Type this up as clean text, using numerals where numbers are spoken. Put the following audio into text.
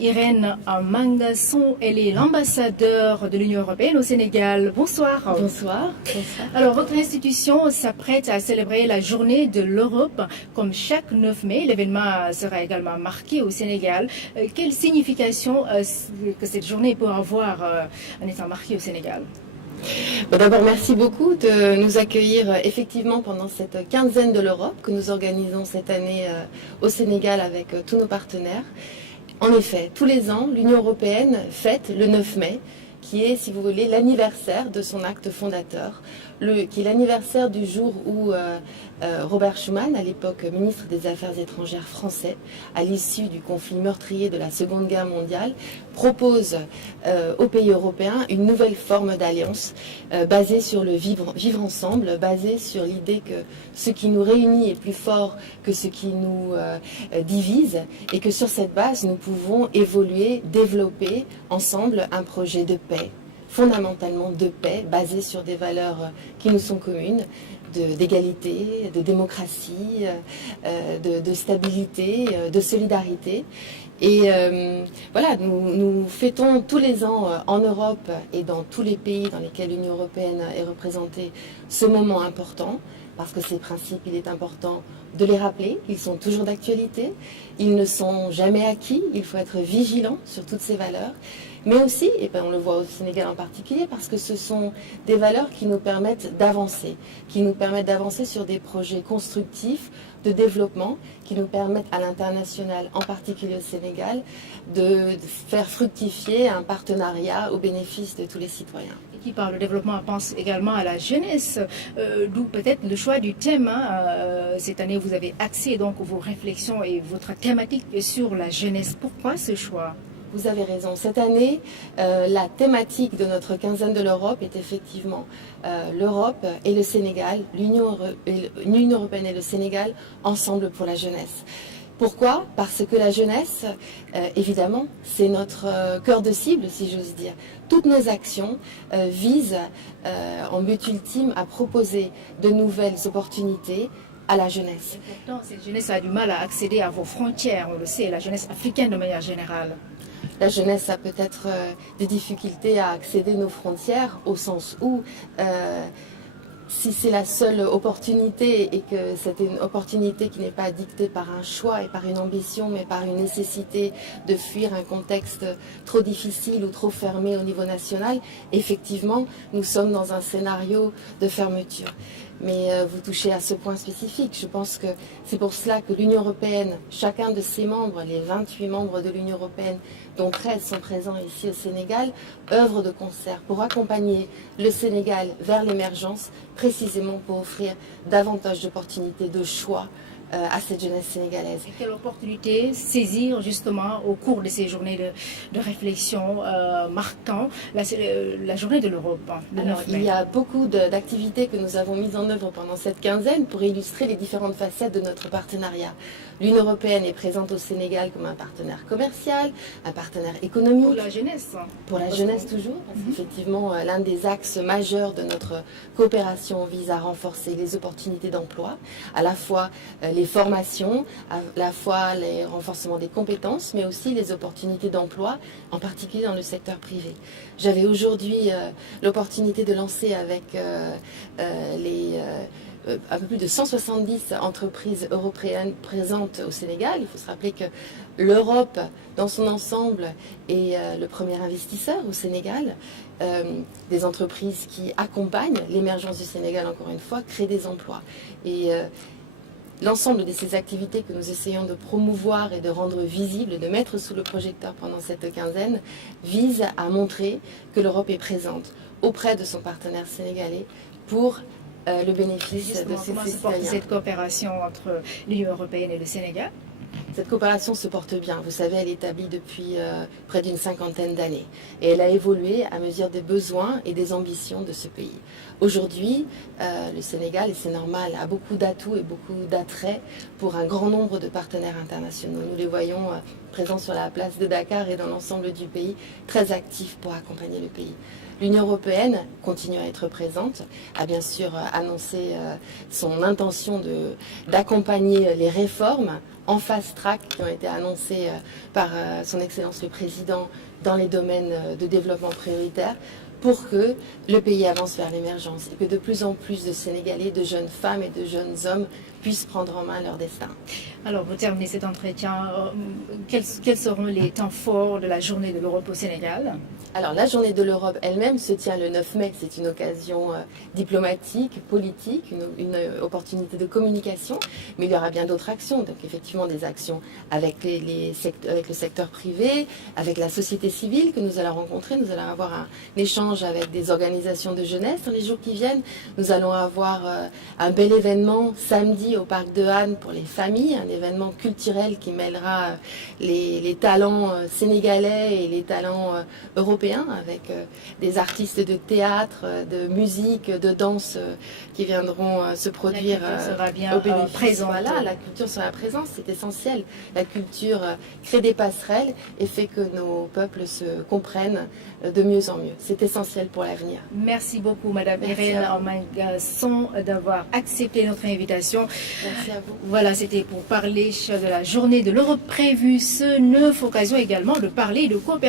Irène Mangasson, elle est l'ambassadeur de l'Union européenne au Sénégal. Bonsoir. Bonsoir. Bonsoir. Alors, votre institution s'apprête à célébrer la journée de l'Europe. Comme chaque 9 mai, l'événement sera également marqué au Sénégal. Quelle signification que cette journée peut avoir en étant marquée au Sénégal? D'abord, merci beaucoup de nous accueillir effectivement pendant cette quinzaine de l'Europe que nous organisons cette année au Sénégal avec tous nos partenaires. En effet, tous les ans, l'Union européenne fête le 9 mai, qui est, si vous voulez, l'anniversaire de son acte fondateur, qui est l'anniversaire du jour où Robert Schuman, à l'époque ministre des Affaires étrangères français, à l'issue du conflit meurtrier de la Seconde Guerre mondiale, propose aux pays européens une nouvelle forme d'alliance basée sur le vivre ensemble, basée sur l'idée que ce qui nous réunit est plus fort que ce qui nous divise, et que sur cette base, nous pouvons évoluer, développer ensemble un projet de paix, fondamentalement de paix, basé sur des valeurs qui nous sont communes, d'égalité, de démocratie, de stabilité, de solidarité. Et voilà, nous fêtons tous les ans en Europe et dans tous les pays dans lesquels l'Union européenne est représentée ce moment important, parce que ces principes, il est important de les rappeler, ils sont toujours d'actualité, ils ne sont jamais acquis, il faut être vigilant sur toutes ces valeurs, mais aussi, et bien on le voit au Sénégal en particulier, parce que ce sont des valeurs qui nous permettent d'avancer sur des projets constructifs de développement, qui nous permettent à l'international, en particulier au Sénégal, de faire fructifier un partenariat au bénéfice de tous les citoyens. Et qui parle de développement pense également à la jeunesse, d'où peut-être le choix du thème. Cette année, vous avez axé donc vos réflexions et votre thématique sur la jeunesse. Pourquoi ce choix ? Vous avez raison. Cette année, la thématique de notre quinzaine de l'Europe est effectivement l'Europe et le Sénégal, l'Union européenne et le Sénégal ensemble pour la jeunesse. Pourquoi? Parce que la jeunesse, évidemment, c'est notre cœur de cible, si j'ose dire. Toutes nos actions visent en but ultime à proposer de nouvelles opportunités à la jeunesse. Et pourtant, cette jeunesse a du mal à accéder à vos frontières, on le sait, la jeunesse africaine de manière générale. La jeunesse a peut-être des difficultés à accéder à nos frontières, au sens où si c'est la seule opportunité et que c'est une opportunité qui n'est pas dictée par un choix et par une ambition, mais par une nécessité de fuir un contexte trop difficile ou trop fermé au niveau national, effectivement, nous sommes dans un scénario de fermeture. Mais vous touchez à ce point spécifique. Je pense que c'est pour cela que l'Union européenne, chacun de ses membres, les 28 membres de l'Union européenne, dont 13 sont présents ici au Sénégal, œuvrent de concert pour accompagner le Sénégal vers l'émergence, précisément pour offrir davantage d'opportunités de choix à cette jeunesse sénégalaise. Et quelle opportunité saisir justement au cours de ces journées de réflexion marquant la journée de l'Europe? Alors, il y a beaucoup d'activités que nous avons mises en œuvre pendant cette quinzaine pour illustrer les différentes facettes de notre partenariat. L'Union européenne est présente au Sénégal comme un partenaire commercial, un partenaire économique. Pour la jeunesse. Pour la jeunesse toujours, parce qu'effectivement, l'un des axes majeurs de notre coopération vise à renforcer les opportunités d'emploi, à la fois les formations, à la fois les renforcements des compétences, mais aussi les opportunités d'emploi, en particulier dans le secteur privé. J'avais aujourd'hui l'opportunité de lancer avec un peu plus de 170 entreprises européennes présentes au Sénégal. Il faut se rappeler que l'Europe, dans son ensemble, est le premier investisseur au Sénégal. Des entreprises qui accompagnent l'émergence du Sénégal, encore une fois, créent des emplois. Et l'ensemble de ces activités que nous essayons de promouvoir et de rendre visibles, de mettre sous le projecteur pendant cette quinzaine, visent à montrer que l'Europe est présente auprès de son partenaire sénégalais pour le bénéfice de ses Comment se porte cette coopération entre l'Union européenne et le Sénégal? Cette coopération se porte bien. Vous savez, elle est établie depuis près d'une cinquantaine d'années. Et elle a évolué à mesure des besoins et des ambitions de ce pays. Aujourd'hui, le Sénégal, et c'est normal, a beaucoup d'atouts et beaucoup d'attraits pour un grand nombre de partenaires internationaux. Nous les voyons présents sur la place de Dakar et dans l'ensemble du pays, très actifs pour accompagner le pays. L'Union européenne continue à être présente, a bien sûr annoncé son intention d'accompagner les réformes en fast track qui ont été annoncées par son Excellence le Président dans les domaines de développement prioritaire pour que le pays avance vers l'émergence et que de plus en plus de Sénégalais, de jeunes femmes et de jeunes hommes puissent prendre en main leur destin. Alors, pour terminer cet entretien, quels seront les temps forts de la journée de l'Europe au Sénégal? Alors, la journée de l'Europe elle-même se tient le 9 mai. C'est une occasion diplomatique, politique, une opportunité de communication. Mais il y aura bien d'autres actions. Donc, effectivement, des actions avec, avec le secteur privé, avec la société civile que nous allons rencontrer. Nous allons avoir un échange avec des organisations de jeunesse dans les jours qui viennent. Nous allons avoir un bel événement samedi au parc de Han pour les familles, un événement culturel qui mêlera les talents sénégalais et les talents européens avec des artistes de théâtre, de musique, de danse qui viendront se produire sera bien au bénéfice. présente. Voilà, la culture sera présente, c'est essentiel. La culture crée des passerelles et fait que nos peuples se comprennent de mieux en mieux. C'est essentiel pour l'avenir. Merci beaucoup, Madame Irène Mangasson, d'avoir accepté notre invitation. Merci à vous. Voilà, c'était pour parler de la journée de l'Europe prévue ce 9, occasion également de parler de coopération.